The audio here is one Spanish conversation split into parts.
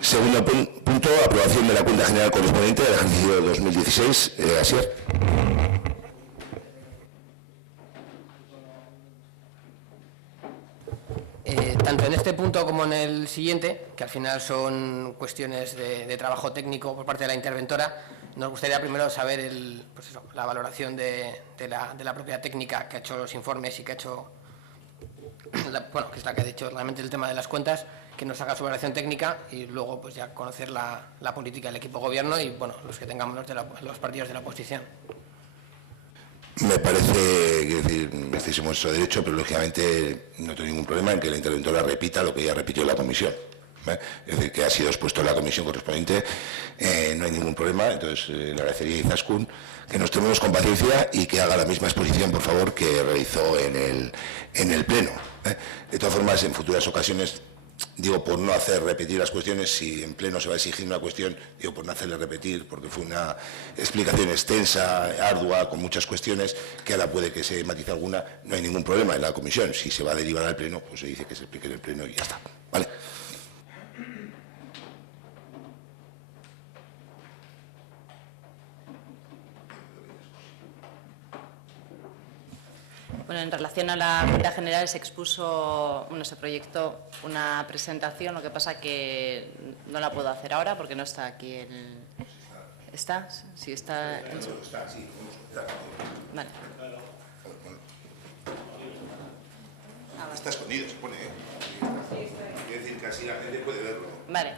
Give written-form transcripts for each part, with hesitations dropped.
Segundo punto, aprobación de la cuenta general correspondiente del ejercicio 2016. Asier. Tanto en este punto como en el siguiente, que al final son cuestiones de trabajo técnico por parte de la interventora, nos gustaría primero saber la valoración de la propia técnica que ha hecho los informes y que ha hecho, que es la que ha dicho realmente el tema de las cuentas, que nos haga su valoración técnica y luego pues ya conocer la política del equipo gobierno y los que tengamos los partidos de la oposición. Me parece, quiero decir, estáis en vuestro derecho, pero lógicamente no tengo ningún problema en que la interventora repita lo que ya repitió en la comisión. Es decir, que ha sido expuesto en la comisión correspondiente, no hay ningún problema. Entonces, le agradecería a Izaskun que nos tomemos con paciencia y que haga la misma exposición, por favor, que realizó en el Pleno. De todas formas, en futuras ocasiones, digo, por no hacer repetir las cuestiones, si en Pleno se va a exigir una cuestión, digo, por no hacerle repetir, porque fue una explicación extensa, ardua, con muchas cuestiones, que ahora puede que se matice alguna, no hay ningún problema en la comisión. Si se va a derivar al Pleno, pues se dice que se explique en el Pleno y ya está. ¿Vale? Bueno, en relación a la cuenta general se expuso, se proyectó una presentación, lo que pasa que no la puedo hacer ahora porque no está aquí el... ¿Está? Sí, está... Vale. Está escondido, se pone, Quiere decir que así la gente puede verlo. Vale.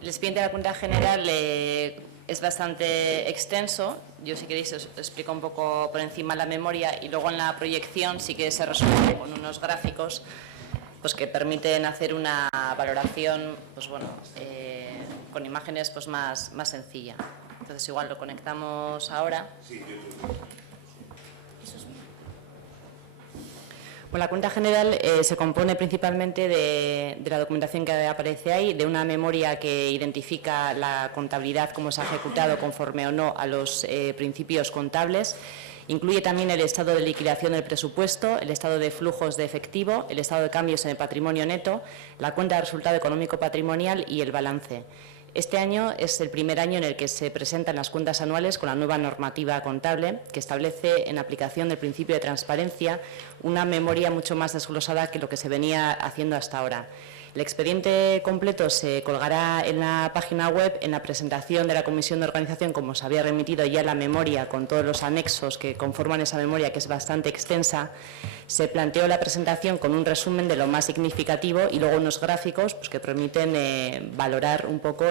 El expediente de la cuenta general es bastante extenso. Yo, si queréis, os explico un poco por encima la memoria y luego en la proyección sí que se resuelve con unos gráficos pues, que permiten hacer una valoración con imágenes más sencilla. Entonces, igual lo conectamos ahora. Sí, Bueno, la cuenta general se compone principalmente de la documentación que aparece ahí, de una memoria que identifica la contabilidad, cómo se ha ejecutado conforme o no a los principios contables. Incluye también el estado de liquidación del presupuesto, el estado de flujos de efectivo, el estado de cambios en el patrimonio neto, la cuenta de resultado económico patrimonial y el balance. Este año es el primer año en el que se presentan las cuentas anuales con la nueva normativa contable, que establece, en aplicación del principio de transparencia, una memoria mucho más desglosada que lo que se venía haciendo hasta ahora. El expediente completo se colgará en la página web. En la presentación de la Comisión de Organización, como se había remitido ya la memoria con todos los anexos que conforman esa memoria, que es bastante extensa, se planteó la presentación con un resumen de lo más significativo y luego unos gráficos pues, que permiten valorar un poco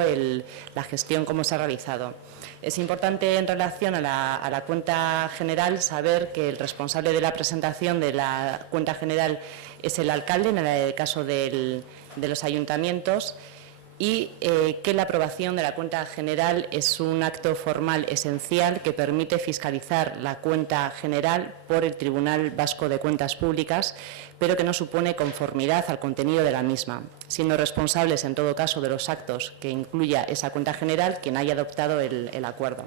la gestión, cómo se ha realizado. Es importante en relación a la cuenta general saber que el responsable de la presentación de la cuenta general es el alcalde, en el caso de los ayuntamientos, y que la aprobación de la cuenta general es un acto formal esencial que permite fiscalizar la cuenta general por el Tribunal Vasco de Cuentas Públicas, pero que no supone conformidad al contenido de la misma, siendo responsables en todo caso de los actos que incluya esa cuenta general quien haya adoptado el acuerdo.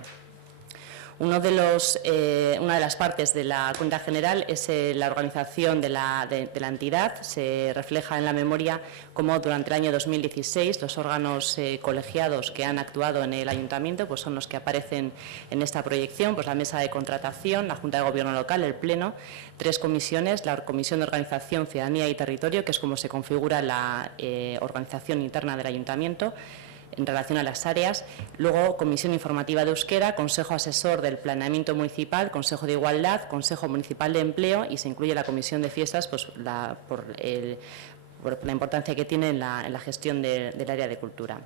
Una de las partes de la cuenta general es la organización de la entidad. Se refleja en la memoria cómo durante el año 2016 los órganos colegiados que han actuado en el ayuntamiento pues son los que aparecen en esta proyección, pues la mesa de contratación, la Junta de Gobierno Local, el Pleno, 3 comisiones, la Comisión de Organización, Ciudadanía y Territorio, que es como se configura la organización interna del ayuntamiento, en relación a las áreas, luego Comisión Informativa de Euskera, Consejo Asesor del Planeamiento Municipal, Consejo de Igualdad, Consejo Municipal de Empleo y se incluye la Comisión de Fiestas pues, por la importancia que tiene en la gestión del área de cultura.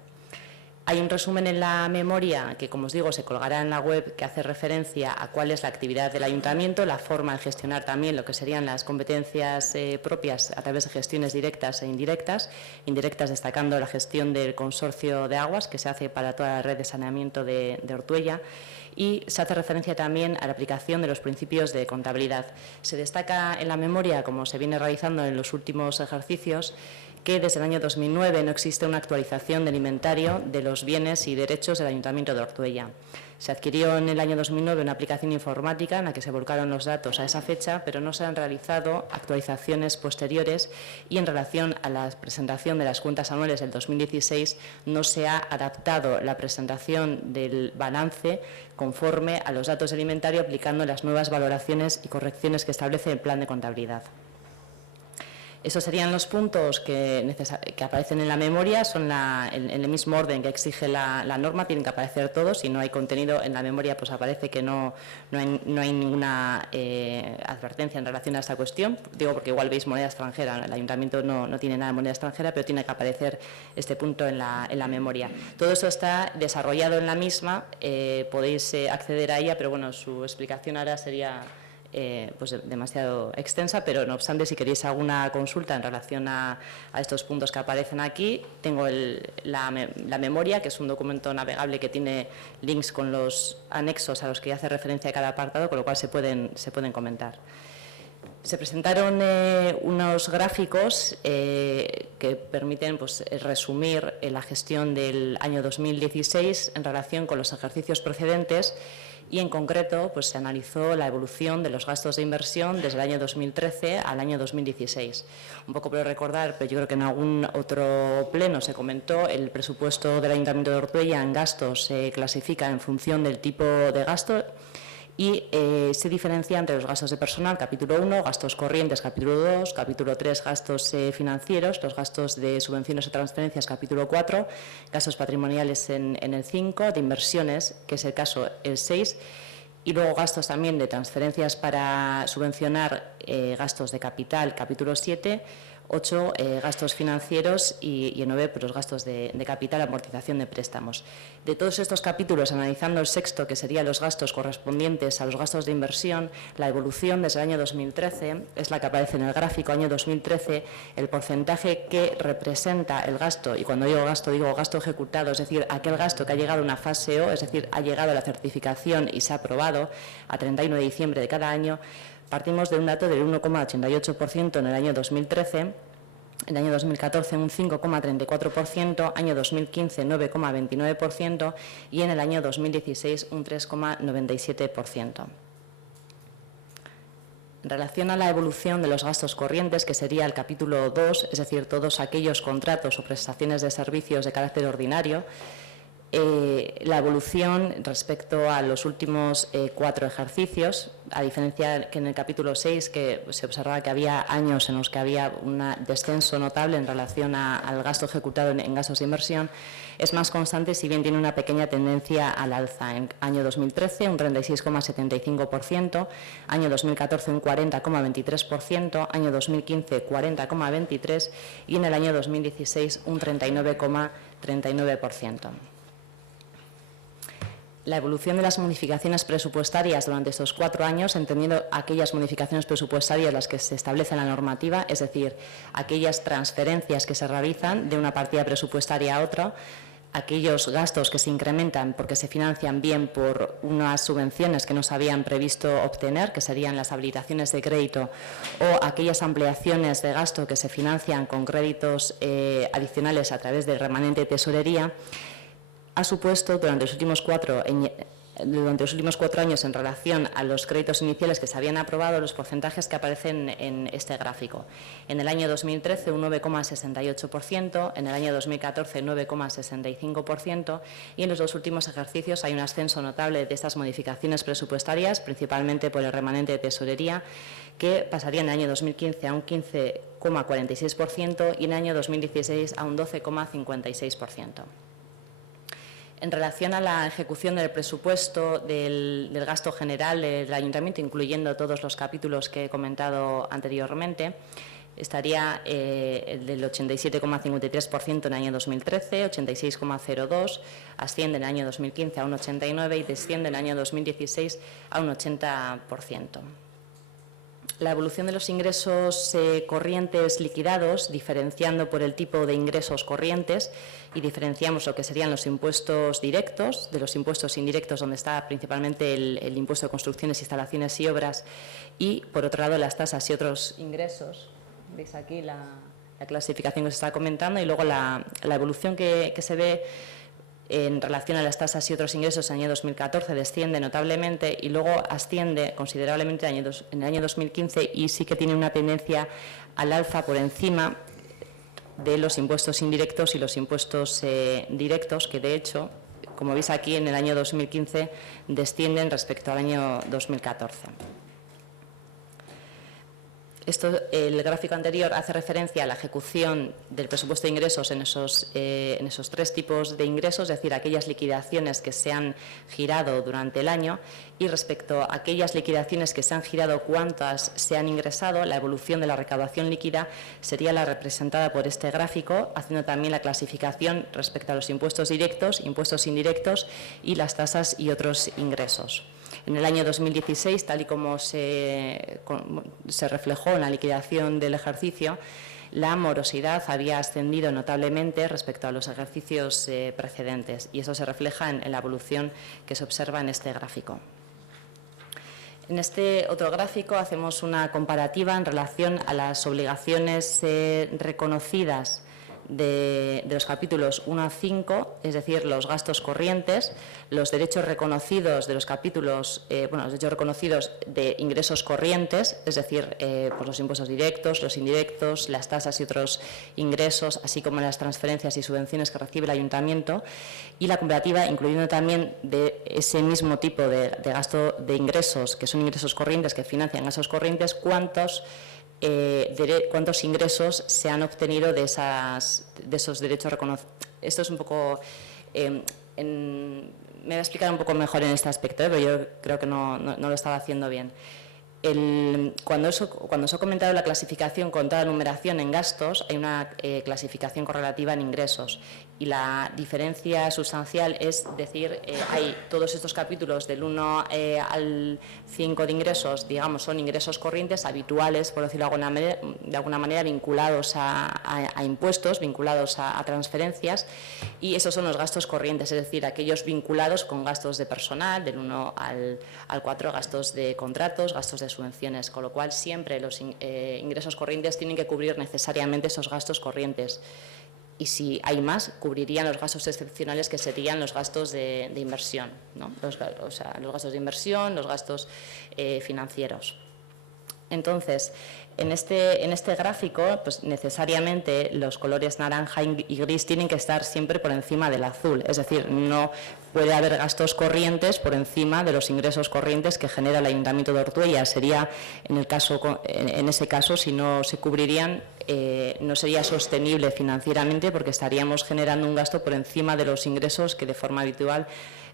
Hay un resumen en la memoria que, como os digo, se colgará en la web que hace referencia a cuál es la actividad del ayuntamiento, la forma de gestionar también lo que serían las competencias propias a través de gestiones directas e indirectas, destacando la gestión del consorcio de aguas que se hace para toda la red de saneamiento de Ortuella, y se hace referencia también a la aplicación de los principios de contabilidad. Se destaca en la memoria, como se viene realizando en los últimos ejercicios, que desde el año 2009 no existe una actualización del inventario de los bienes y derechos del Ayuntamiento de Ortuella. Se adquirió en el año 2009 una aplicación informática en la que se volcaron los datos a esa fecha, pero no se han realizado actualizaciones posteriores y en relación a la presentación de las cuentas anuales del 2016 no se ha adaptado la presentación del balance conforme a los datos del inventario aplicando las nuevas valoraciones y correcciones que establece el plan de contabilidad. Esos serían los puntos que aparecen en la memoria, son en el mismo orden que exige la norma, tienen que aparecer todos. Si no hay contenido en la memoria, pues aparece que no hay ninguna advertencia en relación a esta cuestión. Digo porque igual veis moneda extranjera, el Ayuntamiento no tiene nada de moneda extranjera, pero tiene que aparecer este punto en la memoria. Todo eso está desarrollado en la misma, podéis acceder a ella, pero bueno, su explicación ahora sería pues demasiado extensa, pero no obstante, si queréis alguna consulta en relación a estos puntos que aparecen aquí, tengo la memoria, que es un documento navegable que tiene links con los anexos a los que hace referencia cada apartado, con lo cual se pueden comentar. Se presentaron unos gráficos que permiten pues, resumir la gestión del año 2016 en relación con los ejercicios precedentes y, en concreto, pues, se analizó la evolución de los gastos de inversión desde el año 2013 al año 2016. Un poco por recordar, pero yo creo que en algún otro pleno se comentó, el presupuesto del Ayuntamiento de Ortuella en gastos se clasifica en función del tipo de gasto y se diferencia entre los gastos de personal, capítulo 1, gastos corrientes, capítulo 2, capítulo 3, gastos financieros, los gastos de subvenciones o transferencias, capítulo 4, gastos patrimoniales en el 5, de inversiones, que es el caso el 6, y luego gastos también de transferencias para subvencionar gastos de capital, capítulo 7, 8 gastos financieros y 9 pues, los gastos de capital, amortización de préstamos. De todos estos capítulos, analizando el sexto, que serían los gastos correspondientes a los gastos de inversión, la evolución desde el año 2013 es la que aparece en el gráfico. Año 2013, el porcentaje que representa el gasto, y cuando digo gasto ejecutado, es decir, aquel gasto que ha llegado a una fase O, es decir, ha llegado a la certificación y se ha aprobado a 31 de diciembre de cada año. Partimos de un dato del 1,88% en el año 2013, en el año 2014 un 5,34%, año 2015 9,29% y en el año 2016 un 3,97%. En relación a la evolución de los gastos corrientes, que sería el capítulo 2, es decir, todos aquellos contratos o prestaciones de servicios de carácter ordinario, la evolución respecto a los últimos 4 ejercicios, a diferencia que en el capítulo 6, que se observaba que había años en los que había un descenso notable en relación al gasto ejecutado en gastos de inversión, es más constante, si bien tiene una pequeña tendencia al alza. En año 2013 un 36,75%, año 2014 un 40,23%, año 2015 40,23% y en el año 2016 un 39,39%. La evolución de las modificaciones presupuestarias durante estos 4 años, entendiendo aquellas modificaciones presupuestarias las que se establece en la normativa, es decir, aquellas transferencias que se realizan de una partida presupuestaria a otra, aquellos gastos que se incrementan porque se financian bien por unas subvenciones que no se habían previsto obtener, que serían las habilitaciones de crédito, o aquellas ampliaciones de gasto que se financian con créditos adicionales a través del remanente de tesorería, ha supuesto durante los últimos 4 años en relación a los créditos iniciales que se habían aprobado los porcentajes que aparecen en este gráfico. En el año 2013 un 9,68%, en el año 2014 9,65% y en los 2 últimos ejercicios hay un ascenso notable de estas modificaciones presupuestarias, principalmente por el remanente de tesorería, que pasaría en el año 2015 a un 15,46% y en el año 2016 a un 12,56%. En relación a la ejecución del presupuesto del gasto general del Ayuntamiento, incluyendo todos los capítulos que he comentado anteriormente, estaría el del 87,53% en el año 2013, 86,02%, asciende en el año 2015 a un 89% y desciende en el año 2016 a un 80%. La evolución de los ingresos corrientes liquidados, diferenciando por el tipo de ingresos corrientes, y diferenciamos lo que serían los impuestos directos, de los impuestos indirectos, donde está principalmente el impuesto de construcciones, instalaciones y obras, y por otro lado las tasas y otros ingresos. Veis aquí la la clasificación que se está comentando, y luego la evolución que se ve en relación a las tasas y otros ingresos en el año 2014 desciende notablemente y luego asciende considerablemente en el año 2015 y sí que tiene una tendencia al alza por encima de los impuestos indirectos y los impuestos directos, que de hecho, como veis aquí, en el año 2015 descienden respecto al año 2014. El gráfico anterior hace referencia a la ejecución del presupuesto de ingresos en esos tres tipos de ingresos, es decir, aquellas liquidaciones que se han girado durante el año, y respecto a aquellas liquidaciones que se han girado, cuántas se han ingresado, la evolución de la recaudación líquida sería la representada por este gráfico, haciendo también la clasificación respecto a los impuestos directos, impuestos indirectos y las tasas y otros ingresos. En el año 2016, tal y como se reflejó en la liquidación del ejercicio, la morosidad había ascendido notablemente respecto a los ejercicios precedentes, y eso se refleja en la evolución que se observa en este gráfico. En este otro gráfico hacemos una comparativa en relación a las obligaciones reconocidas de los capítulos 1 a 5, es decir, los gastos corrientes, los derechos reconocidos de los capítulos, los derechos reconocidos de ingresos corrientes, es decir, pues los impuestos directos, los indirectos, las tasas y otros ingresos, así como las transferencias y subvenciones que recibe el ayuntamiento, y la comparativa incluyendo también de ese mismo tipo de gasto de ingresos, que son ingresos corrientes que financian gastos corrientes, cuántos ingresos se han obtenido de esos derechos reconocidos. Esto es un poco... me voy a explicar un poco mejor en este aspecto, pero yo creo que no lo estaba haciendo bien. Cuando os he comentado la clasificación con toda numeración en gastos, hay una clasificación correlativa en ingresos, y la diferencia sustancial es decir, hay todos estos capítulos del 1 al 5 de ingresos, digamos, son ingresos corrientes habituales, por decirlo de alguna manera, vinculados a impuestos, vinculados a transferencias, y esos son los gastos corrientes, es decir, aquellos vinculados con gastos de personal, del 1 al 4, gastos de contratos, gastos de subvenciones, con lo cual siempre los ingresos corrientes tienen que cubrir necesariamente esos gastos corrientes. Y si hay más, cubrirían los gastos excepcionales, que serían los gastos de inversión, ¿no? Los gastos de inversión, los gastos financieros. Entonces, en este gráfico, pues necesariamente los colores naranja y gris tienen que estar siempre por encima del azul, es decir, no puede haber gastos corrientes por encima de los ingresos corrientes que genera el Ayuntamiento de Ortuella. Sería, en ese caso, si no se cubrirían, no sería sostenible financieramente, porque estaríamos generando un gasto por encima de los ingresos que de forma habitual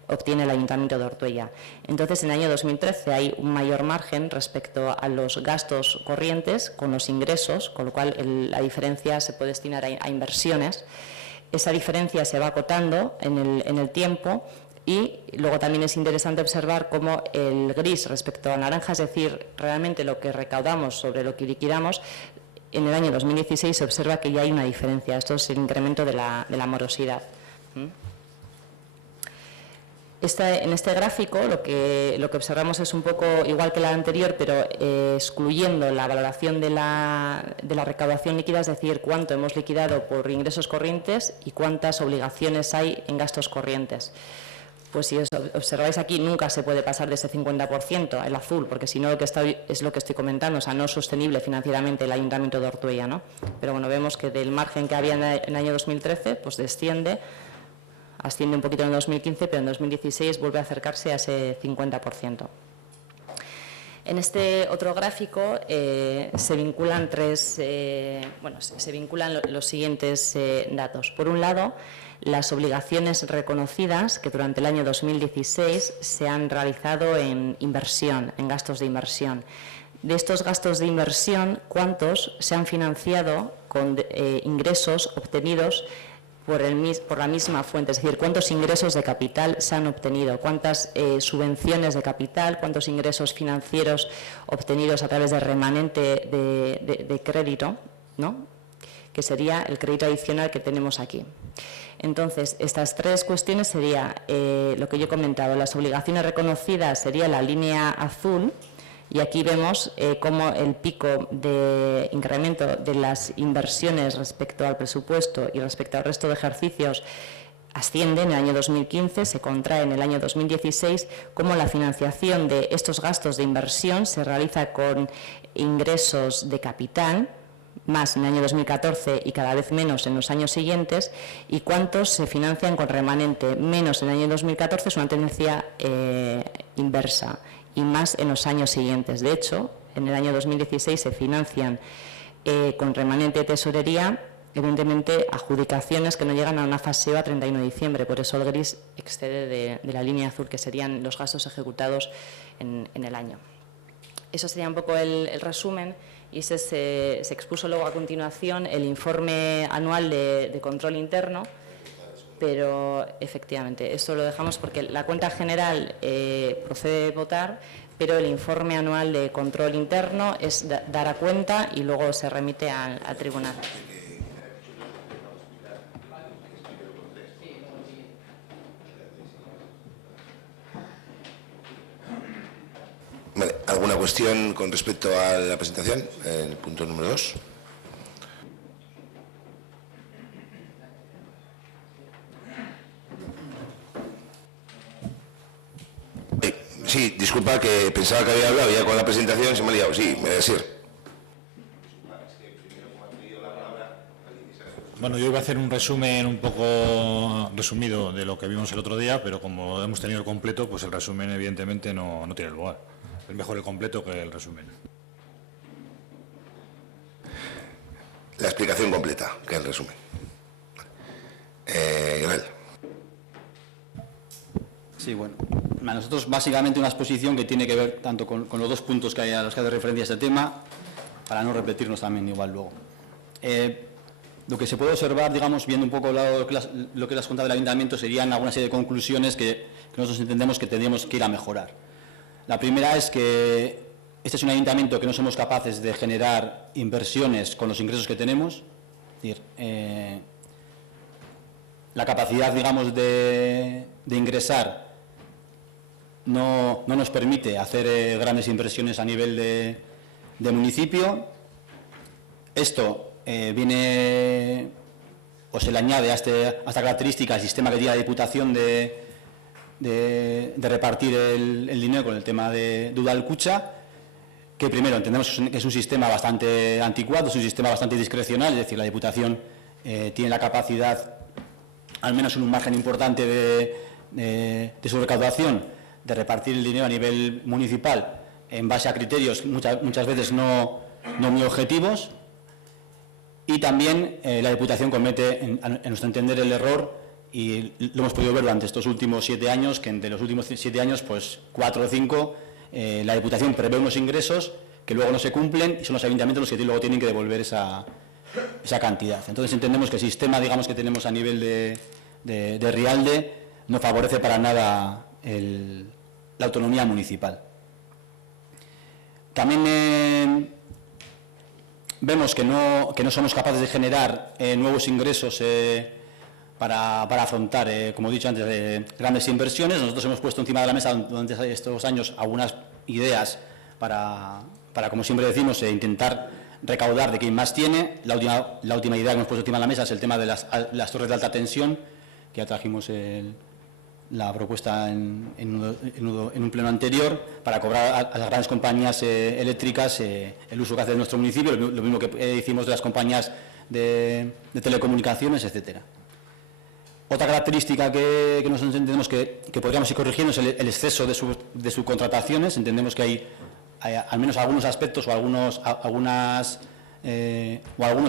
obtiene el Ayuntamiento de Ortuella. Entonces, en el año 2013 hay un mayor margen respecto a los gastos corrientes con los ingresos, con lo cual la diferencia se puede destinar a inversiones. Esa diferencia se va acotando en el tiempo, y luego también es interesante observar cómo el gris respecto al naranja, es decir, realmente lo que recaudamos sobre lo que liquidamos, en el año 2016 se observa que ya hay una diferencia. Esto es el incremento de la morosidad. En este gráfico lo que observamos es un poco igual que la anterior, pero excluyendo la valoración de la recaudación líquida, es decir, cuánto hemos liquidado por ingresos corrientes y cuántas obligaciones hay en gastos corrientes. Pues si os observáis aquí, nunca se puede pasar de ese 50%, el azul, porque si no es lo que estoy comentando, o sea, no es sostenible financieramente el Ayuntamiento de Ortuella, ¿no? Pero bueno, vemos que del margen que había en el año 2013, pues asciende un poquito en 2015, pero en 2016 vuelve a acercarse a ese 50%. En este otro gráfico se vinculan los siguientes datos. Por un lado, las obligaciones reconocidas que durante el año 2016 se han realizado en inversión, en gastos de inversión. De estos gastos de inversión, ¿cuántos se han financiado con ingresos obtenidos por la misma fuente? Es decir, ¿cuántos ingresos de capital se han obtenido? ¿Cuántas subvenciones de capital? ¿Cuántos ingresos financieros obtenidos a través de remanente de crédito, ¿no? Que sería el crédito adicional que tenemos aquí. Entonces, estas tres cuestiones sería lo que yo he comentado. Las obligaciones reconocidas sería la línea azul, Y aquí vemos cómo el pico de incremento de las inversiones respecto al presupuesto y respecto al resto de ejercicios asciende en el año 2015, se contrae en el año 2016, cómo la financiación de estos gastos de inversión se realiza con ingresos de capital, más en el año 2014 y cada vez menos en los años siguientes, y cuántos se financian con remanente, menos en el año 2014, es una tendencia inversa, y más en los años siguientes. De hecho, en el año 2016 se financian con remanente de tesorería, evidentemente, adjudicaciones que no llegan a una fase a 31 de diciembre, por eso el gris excede de la línea azul, que serían los gastos ejecutados en el año. Eso sería un poco el resumen, y se expuso luego a continuación el informe anual de control interno, pero efectivamente, esto lo dejamos porque la cuenta general procede a votar, pero el informe anual de control interno es dar a cuenta y luego se remite al tribunal. Vale, ¿alguna cuestión con respecto a la presentación? El punto número 2. Sí, disculpa, que pensaba que había hablado ya con la presentación, se me ha liado. Sí, me voy a decir. Bueno, yo iba a hacer un resumen un poco resumido de lo que vimos el otro día, pero como hemos tenido el completo, pues el resumen evidentemente no tiene lugar. Es mejor el completo que el resumen. La explicación completa que el resumen. Gabriel. Sí, bueno. Nosotros básicamente una exposición que tiene que ver tanto con los dos puntos que hay a los que hace referencia a este tema, para no repetirnos también igual luego. Lo que se puede observar, digamos, viendo un poco lo que las contado del ayuntamiento, serían alguna serie de conclusiones que nosotros entendemos que tendríamos que ir a mejorar. La primera es que este es un ayuntamiento que no somos capaces de generar inversiones con los ingresos que tenemos. Es decir, la capacidad, digamos, de ingresar no nos permite hacer grandes inversiones a nivel de municipio. Esto viene o se le añade a esta característica el sistema que tiene la Diputación de repartir el dinero con el tema de Udal Kutxa, que primero entendemos que es un sistema bastante anticuado, es un sistema bastante discrecional, es decir, la Diputación tiene la capacidad, al menos en un margen importante de su recaudación, de repartir el dinero a nivel municipal en base a criterios muchas veces no muy objetivos. Y también la Diputación comete, en nuestro entender, el error, y lo hemos podido ver durante estos últimos 7 años, que entre los últimos 7 años, pues 4 o 5, la Diputación prevé unos ingresos que luego no se cumplen y son los ayuntamientos los que luego tienen que devolver esa cantidad. Entonces entendemos que el sistema, digamos, que tenemos a nivel de Rialde no favorece para nada la autonomía municipal. También vemos que no somos capaces de generar nuevos ingresos para afrontar, como he dicho antes, grandes inversiones. Nosotros hemos puesto encima de la mesa durante estos años algunas ideas para como siempre decimos, intentar recaudar de quien más tiene. La última idea que hemos puesto encima de la mesa es el tema de las torres de alta tensión, que ya trajimos la propuesta en un pleno anterior, para cobrar a las grandes compañías eléctricas el uso que hace de nuestro municipio, lo mismo que hicimos de las compañías de telecomunicaciones, etcétera. Otra característica que nosotros entendemos que podríamos ir corrigiendo es el exceso de subcontrataciones. Entendemos que hay al menos algunos aspectos o algunos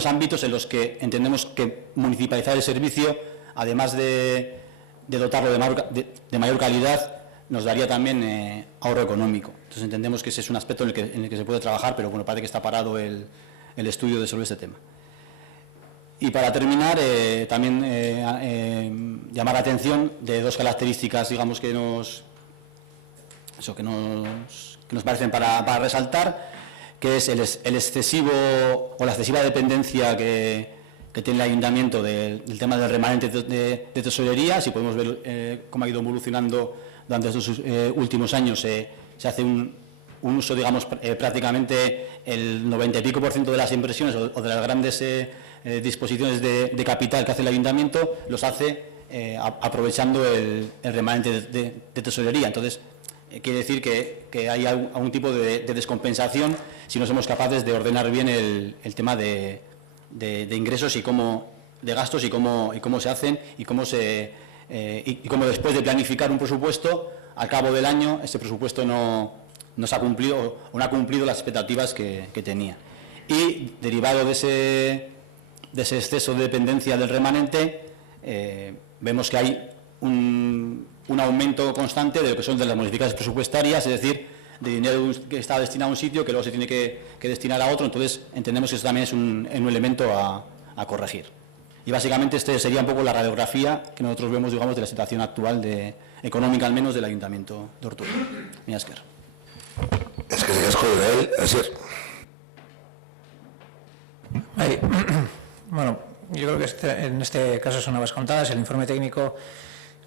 ámbitos en los que entendemos que municipalizar el servicio, además de dotarlo de mayor calidad, nos daría también ahorro económico. Entonces entendemos que ese es un aspecto en el que se puede trabajar, pero bueno, parece que está parado el estudio sobre este tema. Y para terminar, también llamar la atención de dos características, digamos, que nos parecen para resaltar, que es el excesivo o la excesiva dependencia que tiene el ayuntamiento del tema del remanente de tesorería. Si podemos ver cómo ha ido evolucionando durante estos últimos años, se hace un un uso, digamos, prácticamente el 90 y pico % de las inversiones o de las grandes disposiciones de capital que hace el ayuntamiento, los hace aprovechando el remanente de tesorería. Entonces, quiere decir que hay algún tipo de descompensación si no somos capaces de ordenar bien el tema de ingresos y de gastos y cómo se hacen y cómo después de planificar un presupuesto, al cabo del año, ese presupuesto no se ha cumplido o no ha cumplido las expectativas que tenía. Y derivado de ese exceso de dependencia del remanente, vemos que hay un aumento constante de lo que son de las modificaciones presupuestarias, es decir, de dinero que está destinado a un sitio que luego se tiene que destinar a otro. Entonces, entendemos que eso también es un elemento a corregir. Y básicamente este sería un poco la radiografía que nosotros vemos, digamos, de la situación actual económica, al menos, del Ayuntamiento de Ortuella. Mila esker. Es que se casco de él, así es. Bueno, yo creo que en este caso son habas contadas. El informe técnico,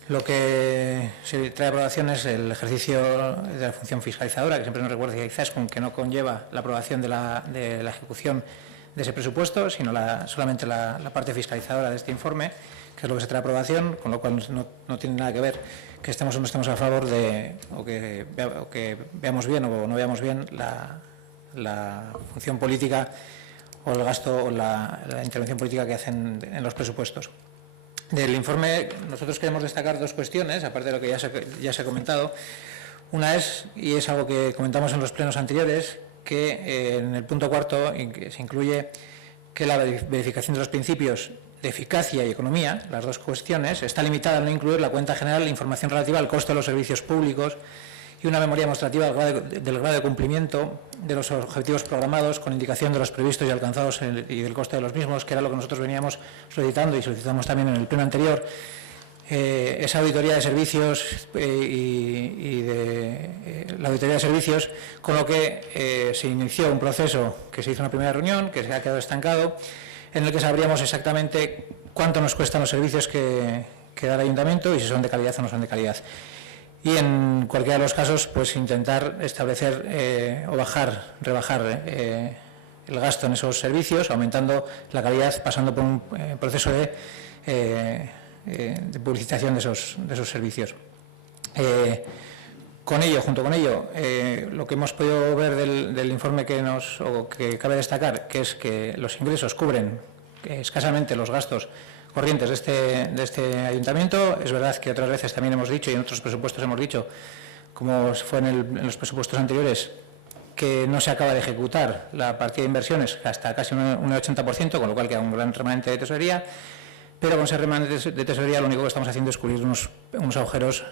lo que se trae a aprobación es el ejercicio de la función fiscalizadora, que siempre nos recuerda que quizás con que no conlleva la aprobación de la ejecución de ese presupuesto, sino solamente la parte fiscalizadora de este informe, que es lo que se trae a aprobación, con lo cual no tiene nada que ver que estemos o no estemos a favor o que veamos bien o no veamos bien la función política o el gasto o la intervención política que hacen en los presupuestos. Del informe nosotros queremos destacar dos cuestiones, aparte de lo que ya se ha comentado. Una es, y es algo que comentamos en los plenos anteriores, que en el punto cuarto se incluye que la verificación de los principios de eficacia y economía, las dos cuestiones, está limitada a no incluir la cuenta general, la información relativa al coste de los servicios públicos y una memoria demostrativa del grado de cumplimiento de los objetivos programados con indicación de los previstos y alcanzados y del coste de los mismos, que era lo que nosotros veníamos solicitando y solicitamos también en el pleno anterior. Esa auditoría de servicios la auditoría de servicios, con lo que se inició un proceso que se hizo en una primera reunión, que se ha quedado estancado, en el que sabríamos exactamente cuánto nos cuestan los servicios que da el ayuntamiento y si son de calidad o no son de calidad. Y en cualquiera de los casos, pues intentar establecer o rebajar el gasto en esos servicios, aumentando la calidad, pasando por un proceso de publicitación de esos servicios. Junto con ello, lo que hemos podido ver del informe que cabe destacar, que es que los ingresos cubren escasamente los gastos corrientes de este ayuntamiento. Es verdad que otras veces también hemos dicho, y en otros presupuestos hemos dicho, como fue en los presupuestos anteriores, que no se acaba de ejecutar la partida de inversiones hasta casi un 80%, con lo cual queda un gran remanente de tesorería. Pero con ese remanente de tesorería lo único que estamos haciendo es cubrir unos agujeros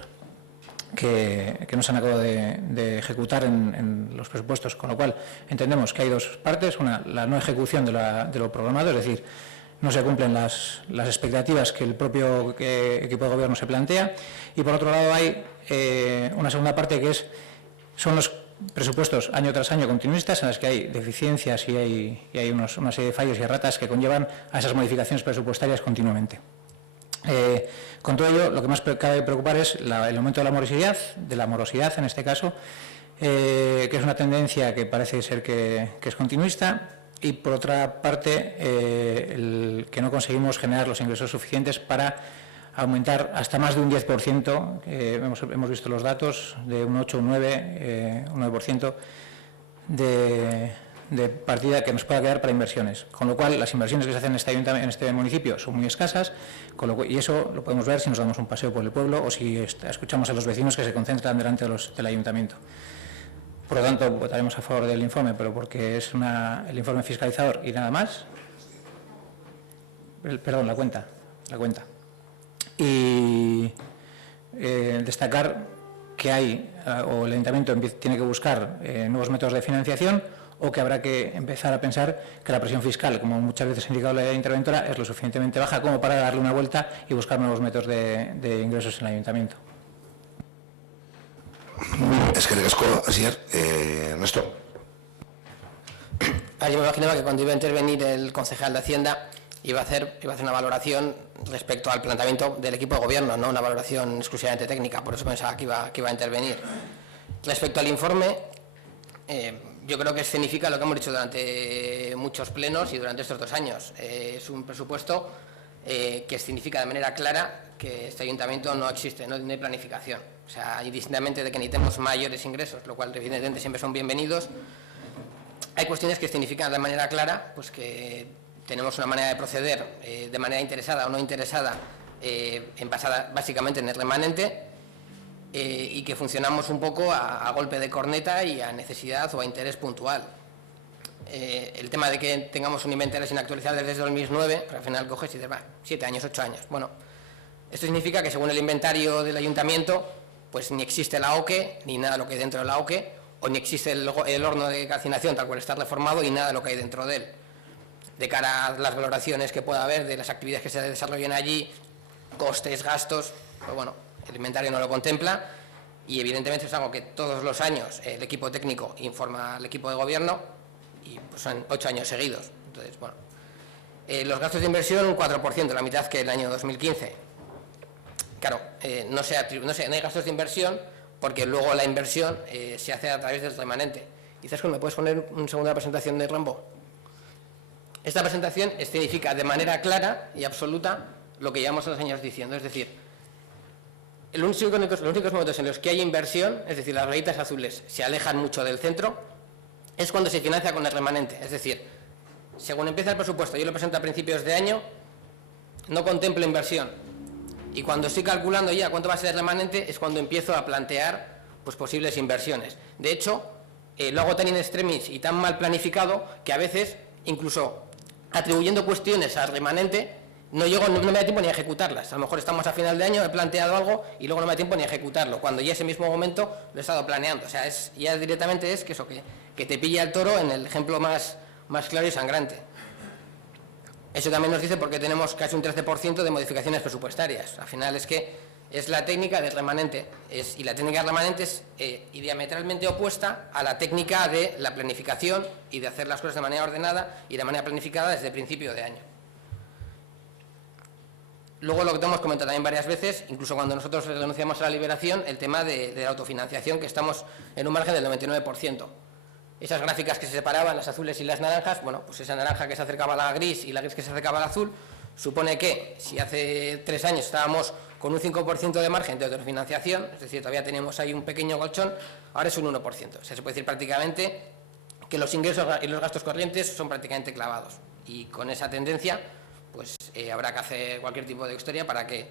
que no se han acabado de ejecutar en los presupuestos, con lo cual entendemos que hay dos partes: una, la no ejecución de lo programado, es decir, no se cumplen las expectativas que el propio equipo de gobierno se plantea, y por otro lado hay una segunda parte que son los presupuestos año tras año continuistas, en las que hay deficiencias y hay una serie de fallos y erratas que conllevan a esas modificaciones presupuestarias continuamente. Con todo ello, lo que más cabe preocupar es el aumento de la morosidad en este caso, que es una tendencia que parece ser que es continuista, y por otra parte el que no conseguimos generar los ingresos suficientes para aumentar hasta más de un 10%, hemos visto los datos de un 8, un 9% de partida que nos pueda quedar para inversiones, con lo cual las inversiones que se hacen en este municipio son muy escasas, y eso lo podemos ver si nos damos un paseo por el pueblo o si escuchamos a los vecinos que se concentran delante del ayuntamiento. Por lo tanto, votaremos a favor del informe, pero porque es el informe fiscalizador y nada más. Perdón, la cuenta. Y destacar que el ayuntamiento tiene que buscar nuevos métodos de financiación, o que habrá que empezar a pensar que la presión fiscal, como muchas veces ha indicado la interventora, es lo suficientemente baja como para darle una vuelta y buscar nuevos métodos de ingresos en el ayuntamiento. Es que así es, Ernesto. Yo me imaginaba que cuando iba a intervenir el concejal de Hacienda iba a hacer una valoración respecto al planteamiento del equipo de gobierno, no una valoración exclusivamente técnica, por eso pensaba que iba a intervenir. Respecto al informe, Yo creo que escenifica lo que hemos dicho durante muchos plenos y durante estos 2 años. Es un presupuesto que escenifica de manera clara que este ayuntamiento no existe, no tiene planificación. O sea, indistintamente de que necesitemos mayores ingresos, lo cual evidentemente siempre son bienvenidos, hay cuestiones que escenifican de manera clara pues que tenemos una manera de proceder de manera interesada o no interesada, basada básicamente en el remanente, y que funcionamos un poco a golpe de corneta y a necesidad o a interés puntual. El tema de que tengamos un inventario sin actualizar desde 2009, pero al final coges y dices, 7 años, 8 años. Bueno, esto significa que según el inventario del ayuntamiento, pues ni existe la OQE, ni nada de lo que hay dentro de la OQE, o ni existe el horno de calcinación tal cual está reformado y nada de lo que hay dentro de él. De cara a las valoraciones que pueda haber de las actividades que se desarrollen allí, costes, gastos, pues bueno, el inventario no lo contempla y evidentemente es algo que todos los años el equipo técnico informa al equipo de gobierno y pues son 8 años seguidos. Entonces, bueno, los gastos de inversión un 4%, la mitad que el año 2015. Claro, no hay gastos de inversión porque luego la inversión se hace a través del remanente. Quizás ¿me puedes poner un segundo la presentación de Rambo? Esta presentación escenifica de manera clara y absoluta lo que llevamos 2 años diciendo, es decir, los únicos momentos en los que hay inversión, es decir, las rayitas azules se alejan mucho del centro, es cuando se financia con el remanente. Es decir, según empieza el presupuesto, yo lo presento a principios de año, no contemplo inversión. Y cuando estoy calculando ya cuánto va a ser el remanente, es cuando empiezo a plantear pues, posibles inversiones. De hecho, lo hago tan in extremis y tan mal planificado que a veces, incluso atribuyendo cuestiones al remanente, no me da tiempo ni a ejecutarlas. A lo mejor estamos a final de año, he planteado algo y luego no me da tiempo ni a ejecutarlo, cuando ya ese mismo momento lo he estado planeando. O sea, ya directamente es que te pilla el toro en el ejemplo más claro y sangrante. Eso también nos dice por qué tenemos casi un 13% de modificaciones presupuestarias. Al final es que es la técnica del remanente, y la técnica del remanente es diametralmente opuesta a la técnica de la planificación y de hacer las cosas de manera ordenada y de manera planificada desde el principio de año. Luego lo que hemos comentado también varias veces, incluso cuando nosotros renunciamos a la liberación, el tema de la autofinanciación, que estamos en un margen del 99%. Esas gráficas que se separaban, las azules y las naranjas, bueno, pues esa naranja que se acercaba a la gris y la gris que se acercaba al azul, supone que si hace 3 años estábamos con un 5% de margen de autofinanciación, es decir, todavía tenemos ahí un pequeño colchón, ahora es un 1%. O sea, se puede decir prácticamente que los ingresos y los gastos corrientes son prácticamente clavados. Y con esa tendencia, pues habrá que hacer cualquier tipo de historia para que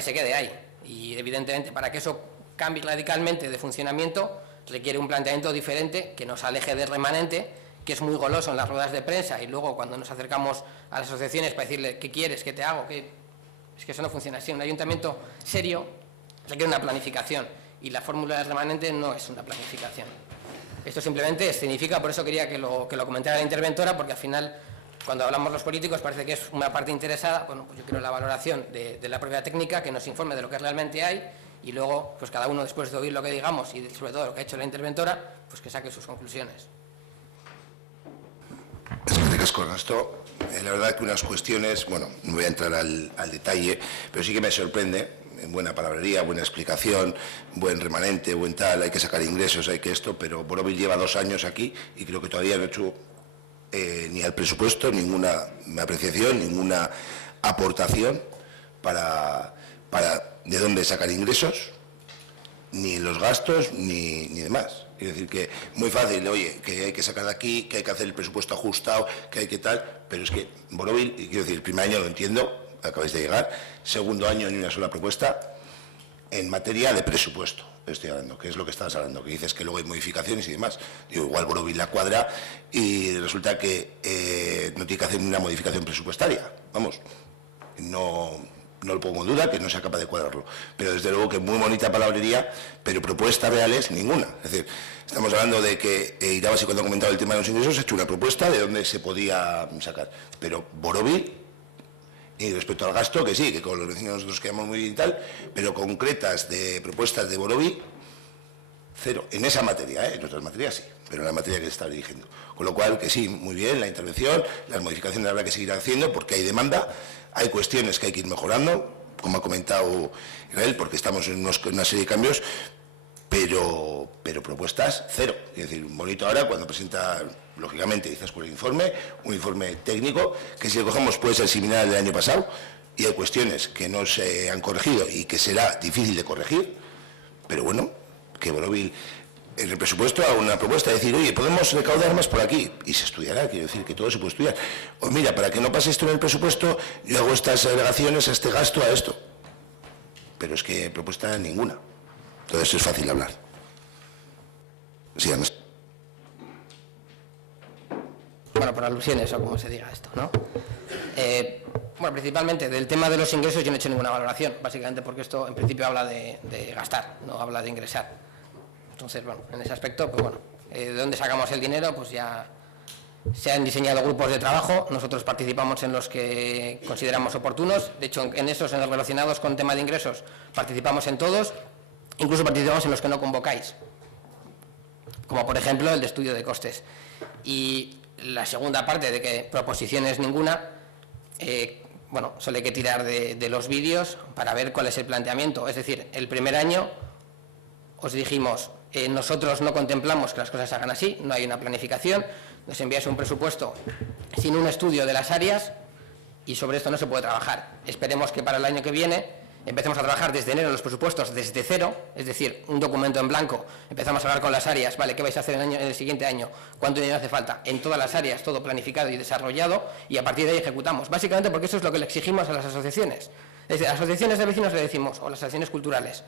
se quede ahí. Y evidentemente, para que eso cambie radicalmente de funcionamiento, requiere un planteamiento diferente que nos aleje del remanente, que es muy goloso en las ruedas de prensa y luego cuando nos acercamos a las asociaciones para decirle ¿qué quieres? ¿Qué te hago? Es que eso no funciona así. Un ayuntamiento serio requiere una planificación y la fórmula del remanente no es una planificación. Esto simplemente significa, por eso quería que lo comentara la interventora, porque al final cuando hablamos los políticos parece que es una parte interesada. Bueno, pues yo quiero la valoración de la propia técnica, que nos informe de lo que realmente hay y luego pues cada uno, después de oír lo que digamos y sobre todo lo que ha hecho la interventora, pues que saque sus conclusiones. Es con esto, la verdad que unas cuestiones, bueno, no voy a entrar al detalle, pero sí que me sorprende, en buena palabrería, buena explicación, buen remanente, buen tal, hay que sacar ingresos, hay que esto, pero Borobil lleva 2 años aquí y creo que todavía no ha hecho ni al presupuesto ninguna apreciación, ninguna aportación para de dónde sacar ingresos, ni los gastos, ni demás. Es decir, que muy fácil, oye, que hay que sacar de aquí, que hay que hacer el presupuesto ajustado, que hay que tal, pero es que Borobil, y quiero decir, el primer año lo entiendo, acabáis de llegar, segundo año ni una sola propuesta en materia de presupuesto, estoy hablando, que es lo que estabas hablando, que dices que luego hay modificaciones y demás. Digo, igual Borobil la cuadra y resulta que no tiene que hacer ni una modificación presupuestaria, vamos, no lo pongo en duda, que no sea capaz de cuadrarlo, pero desde luego que muy bonita palabrería, pero propuestas reales ninguna. Es decir, estamos hablando de que Irabas, y cuando ha comentado el tema de los ingresos, ha hecho una propuesta de dónde se podía sacar, pero Borobil, y respecto al gasto, que sí, que con los vecinos nosotros quedamos muy bien y tal, pero concretas de propuestas de Borobil, cero, en esa materia, en otras materias sí, pero en la materia que se está dirigiendo. Con lo cual, que sí, muy bien, la intervención, las modificaciones habrá que seguir haciendo porque hay demanda. Hay cuestiones que hay que ir mejorando, como ha comentado Israel, porque estamos en una serie de cambios, pero propuestas cero. Es decir, bonito ahora cuando presenta, lógicamente, dices con el informe, un informe técnico, que si le cogemos puede ser similar al del año pasado, y hay cuestiones que no se han corregido y que será difícil de corregir, pero bueno, que Borovil en el presupuesto haga una propuesta de decir, oye, podemos recaudar más por aquí, y se estudiará, quiero decir que todo se puede estudiar. O mira, para que no pase esto en el presupuesto, yo hago estas alegaciones a este gasto, a esto. Pero es que propuesta ninguna. Entonces es fácil hablar. Sí, además. Bueno, por alusiones o como se diga esto, ¿no? Bueno, principalmente del tema de los ingresos yo no he hecho ninguna valoración, básicamente porque esto en principio habla de gastar, no habla de ingresar. Entonces, bueno, en ese aspecto, pues bueno, de dónde sacamos el dinero, pues ya se han diseñado grupos de trabajo, nosotros participamos en los que consideramos oportunos, de hecho en esos, en los relacionados con tema de ingresos, participamos en todos, incluso participamos en los que no convocáis, como por ejemplo el de estudio de costes. Y la segunda parte de que proposiciones ninguna, bueno, solo hay que tirar de los vídeos para ver cuál es el planteamiento. Es decir, el primer año os dijimos, nosotros no contemplamos que las cosas se hagan así, no hay una planificación, nos enviáis un presupuesto sin un estudio de las áreas y sobre esto no se puede trabajar. Esperemos que para el año que viene empecemos a trabajar desde enero los presupuestos desde cero, es decir, un documento en blanco, empezamos a hablar con las áreas, vale, ¿qué vais a hacer en el siguiente año? ¿Cuánto dinero hace falta? En todas las áreas, todo planificado y desarrollado, y a partir de ahí ejecutamos. Básicamente porque eso es lo que le exigimos a las asociaciones. Es decir, a las asociaciones de vecinos le decimos, o las asociaciones culturales,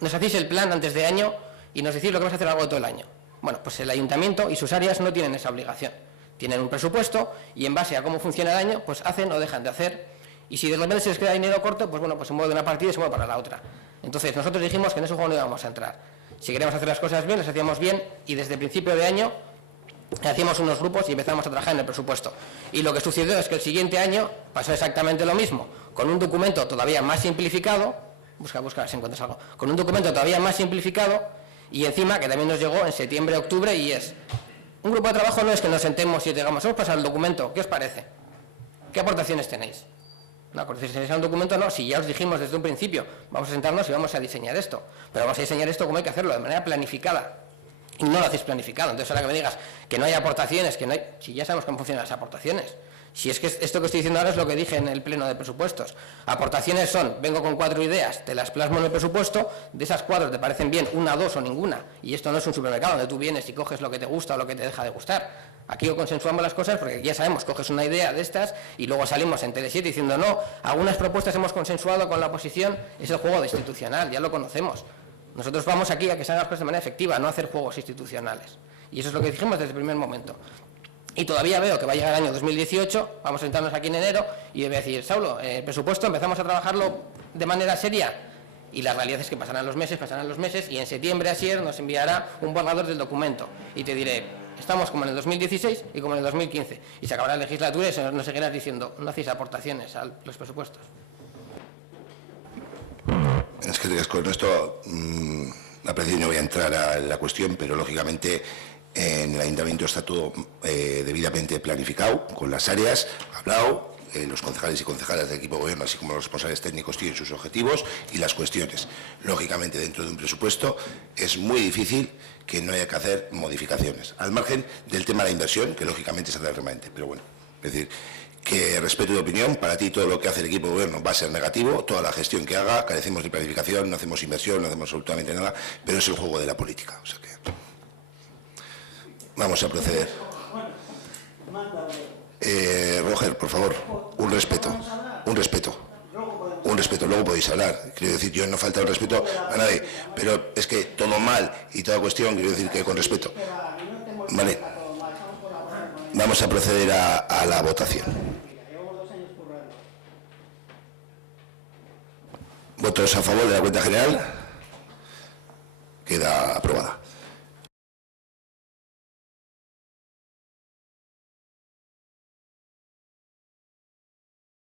nos hacéis el plan antes de año y nos decís lo que vas a hacer a lo largo de todo el año. Bueno, pues el ayuntamiento y sus áreas no tienen esa obligación. Tienen un presupuesto y en base a cómo funciona el año, pues hacen o dejan de hacer. Y si de repente se les queda dinero corto, pues bueno, pues se mueve de una partida y se mueve para la otra. Entonces nosotros dijimos que en ese juego no íbamos a entrar. Si queríamos hacer las cosas bien, las hacíamos bien, y desde el principio de año hacíamos unos grupos y empezamos a trabajar en el presupuesto. Y lo que sucedió es que el siguiente año pasó exactamente lo mismo, con un documento todavía más simplificado, busca si encuentras algo, con un documento todavía más simplificado, y encima que también nos llegó en septiembre, octubre, y es un grupo de trabajo. No es que nos sentemos y digamos, vamos a pasar el documento, ¿qué os parece? ¿Qué aportaciones tenéis? No, si se un documento no, si ya os dijimos desde un principio, vamos a sentarnos y vamos a diseñar esto, pero vamos a diseñar esto como hay que hacerlo, de manera planificada, y no lo hacéis planificado. Entonces ahora que me digas que no hay aportaciones, que no hay, si ya sabemos cómo funcionan las aportaciones, si es que esto que estoy diciendo ahora es lo que dije en el pleno de presupuestos. Aportaciones son, vengo con 4 ideas, te las plasmo en el presupuesto, de esas 4 te parecen bien, 1, 2 o ninguna, y esto no es un supermercado donde tú vienes y coges lo que te gusta o lo que te deja de gustar. Aquí consensuamos las cosas porque ya sabemos, coges una idea de estas y luego salimos en Tele7 diciendo no, algunas propuestas hemos consensuado con la oposición, es el juego de institucional, ya lo conocemos. Nosotros vamos aquí a que se hagan las cosas de manera efectiva, no a hacer juegos institucionales. Y eso es lo que dijimos desde el primer momento. Y todavía veo que va a llegar el año 2018, vamos a sentarnos aquí en enero y voy a decir, Saulo, el presupuesto empezamos a trabajarlo de manera seria. Y la realidad es que pasarán los meses y en septiembre Asier nos enviará un borrador del documento. Y te diré, estamos como en el 2016 y como en el 2015. Y se acabará la legislatura y nos seguirás diciendo, no hacéis aportaciones a los presupuestos. Es que con esto, a principio no voy a entrar a la cuestión, pero lógicamente en el ayuntamiento está todo debidamente planificado, con las áreas, hablado. Los concejales y concejalas del equipo de gobierno, así como los responsables técnicos, tienen sus objetivos y las cuestiones. Lógicamente, dentro de un presupuesto es muy difícil que no haya que hacer modificaciones, al margen del tema de la inversión, que lógicamente se hace remanente. Pero bueno, es decir, que respeto tu opinión, para ti todo lo que hace el equipo de gobierno va a ser negativo, toda la gestión que haga, carecemos de planificación, no hacemos inversión, no hacemos absolutamente nada, pero es el juego de la política. O sea que vamos a proceder. Roger, por favor, un respeto, luego podéis hablar. Quiero decir, yo no falta el respeto a nadie, pero es que todo mal y toda cuestión, quiero decir que con respeto. Vale, vamos a proceder a la votación. ¿Votos a favor de la cuenta general? Queda aprobada.